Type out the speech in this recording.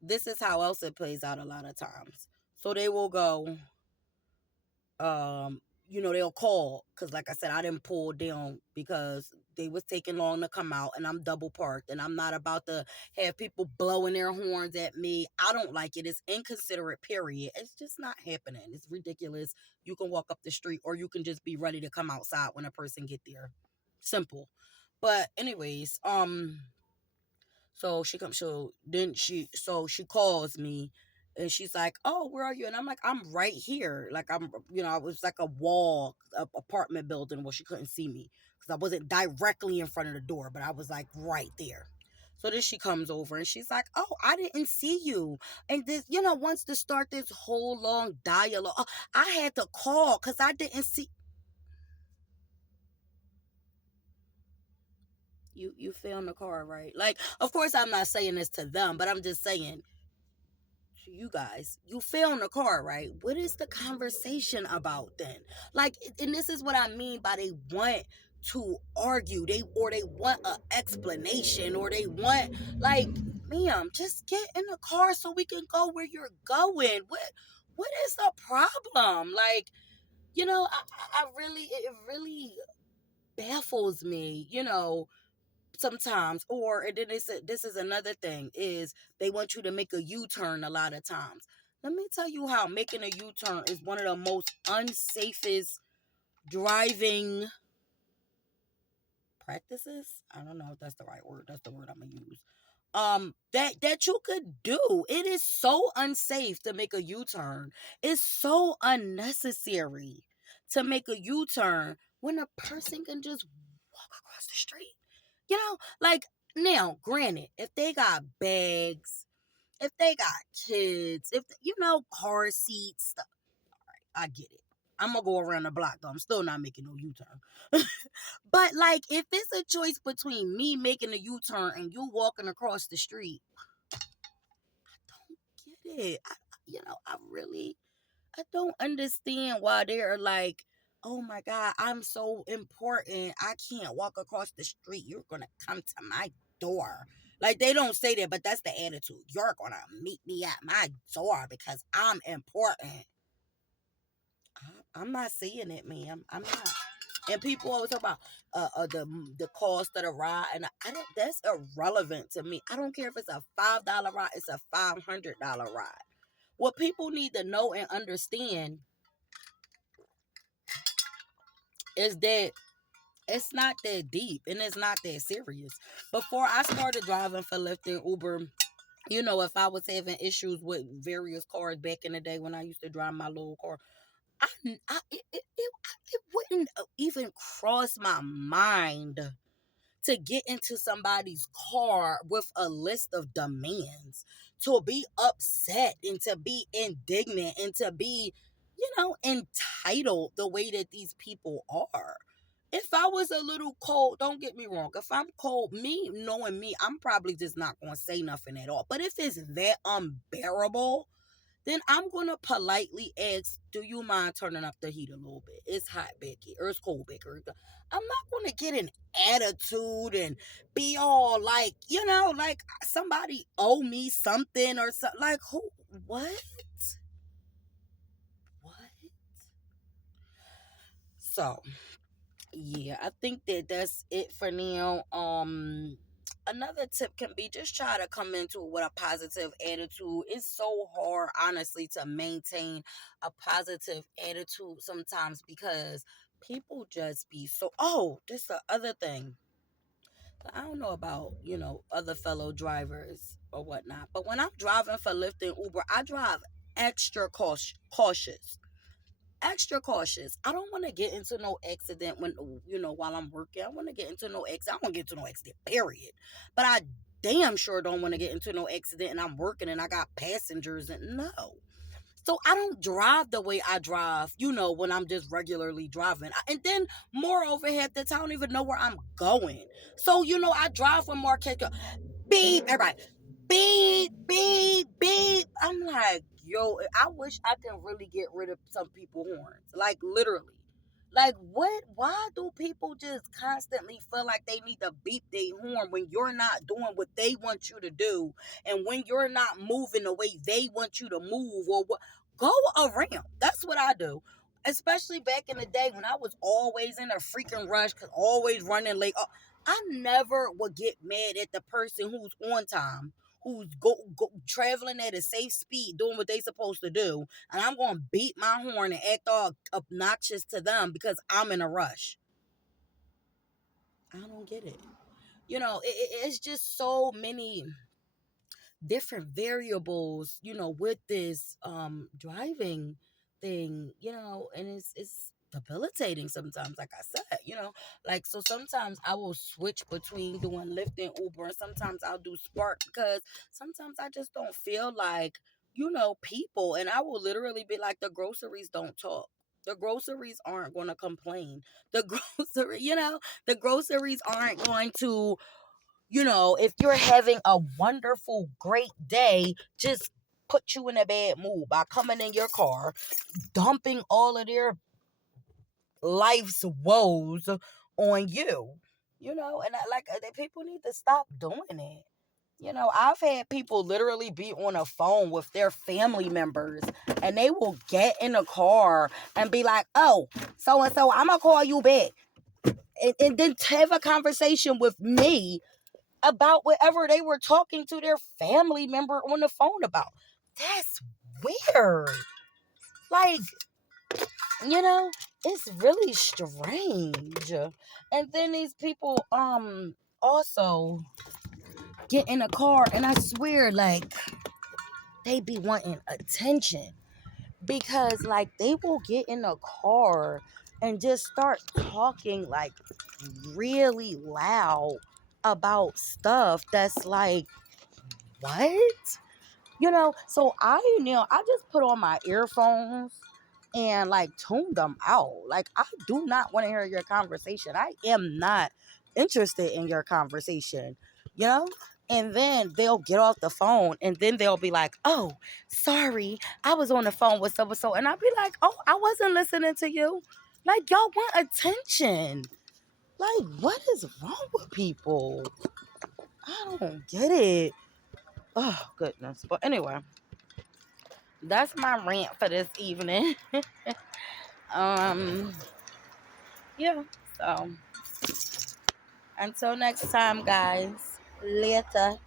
this is how else it plays out a lot of times. So they will go, um, they'll call because, like I said, I didn't pull down because they was taking long to come out, and I'm double parked, and I'm not about to have people blowing their horns at me. I don't like it. It's inconsiderate. Period. It's just not happening. It's ridiculous. You can walk up the street, or you can just be ready to come outside when a person get there. Simple. But anyways, so she comes, so she calls me and she's like, "Oh, where are you?" And I'm like, "I'm right here." Like I was like a wall, apartment building where she couldn't see me because I wasn't directly in front of the door, but I was like right there. So then she comes over and she's like, "Oh, I didn't see you." And this, wants to start this whole long dialogue. "Oh, I had to call because I didn't see you. You fell in the car, right?" Like, of course, I'm not saying this to them, but I'm just saying to you guys, you fell in the car, right? What is the conversation about then? Like, and this is what I mean by they want to argue, they want an explanation, or they want, like, ma'am, just get in the car so we can go where you're going. What is the problem? Like, I really, it really baffles me, sometimes. Or, and then this is another thing, is they want you to make a U-turn a lot of times. Let me tell you how making a U-turn is one of the most unsafest driving practices. I don't know if that's the right word. That's the word I'm gonna use. That you could do. It is so unsafe to make a U-turn. It's so unnecessary to make a U-turn when a person can just walk across the street. Like, now, granted, if they got bags, if they got kids, if car seats, stuff, I get it. I'm gonna go around the block though. I'm still not making no U-turn. But like, if it's a choice between me making a U-turn and you walking across the street, don't get it. I really, I don't understand why they're like, "Oh my God, I'm so important. I can't walk across the street. You're going to come to my door." Like, they don't say that, but that's the attitude. "You're going to meet me at my door because I'm important." I'm not seeing it, ma'am. I'm not. And people always talk about the cost of the ride, and I don't. That's irrelevant to me. I don't care if it's a $5 ride. It's a $500 ride. What people need to know and understand is that it's not that deep and it's not that serious. Before I started driving for Lyft and Uber, if I was having issues with various cars back in the day when I used to drive my little car, it wouldn't even cross my mind to get into somebody's car with a list of demands, to be upset and to be indignant and to be, entitled the way that these people are. If I was a little cold, don't get me wrong. If I'm cold, me knowing me, I'm probably just not going to say nothing at all. But if it's that unbearable, then I'm going to politely ask, "Do you mind turning up the heat a little bit? It's hot back here, or it's cold back here." I'm not going to get an attitude and be all like, like somebody owe me something or something. Like, who? What? What? So, yeah, I think that that's it for now. Another tip can be just try to come into it with a positive attitude. It's so hard, honestly, to maintain a positive attitude sometimes because people just be so. Oh, this the other thing. I don't know about, other fellow drivers or whatnot, but when I'm driving for Lyft and Uber, I drive extra cautious. Extra cautious. I don't want to get into no accident while I'm working. I want to get into no accident. I don't want to get into no accident, period. But I damn sure don't want to get into no accident and I'm working and I got passengers and no. So I don't drive the way I drive, when I'm just regularly driving. And then, moreover, half the time I don't even know where I'm going. So, I drive from Marquette. Beep, everybody. Beep, beep, beep. I'm like, yo, I wish I can really get rid of some people horns. Like, literally. Like, what? Why do people just constantly feel like they need to beep their horn when you're not doing what they want you to do, and when you're not moving the way they want you to move, or what? Go around. That's what I do. Especially back in the day when I was always in a freaking rush, cause always running late. I never would get mad at the person who's on time, who's go traveling at a safe speed, doing what they supposed to do, and I'm going to beat my horn and act all obnoxious to them because I'm in a rush. I don't get it. It's just so many different variables, with this driving thing, and it's debilitating sometimes, like I said, like, so sometimes I will switch between doing Lyft and Uber, and sometimes I'll do Spark because sometimes I just don't feel like, people, and I will literally be like, the groceries don't talk. The groceries aren't going to complain. The the groceries aren't going to, if you're having a wonderful, great day, just put you in a bad mood by coming in your car, dumping all of their life's woes on you. And people need to stop doing it. I've had people literally be on a phone with their family members, and they will get in a car and be like, oh, so and so, I'm going to call you back. And then have a conversation with me about whatever they were talking to their family member on the phone about. That's weird. Like, you know, it's really strange. And then these people also get in a car, and I swear, like, they be wanting attention, because like they will get in a car and just start talking like really loud about stuff that's like, what? So I just put on my earphones and like tune them out. Like, I do not want to hear your conversation. I am not interested in your conversation, you know? And then they'll get off the phone, and then they'll be like, oh, sorry, I was on the phone with so and so. And I'll be like, oh, I wasn't listening to you. Like, y'all want attention. Like, what is wrong with people? I don't get it. Oh, goodness. But anyway, that's my rant for this evening. um, yeah. So until next time, guys. Later.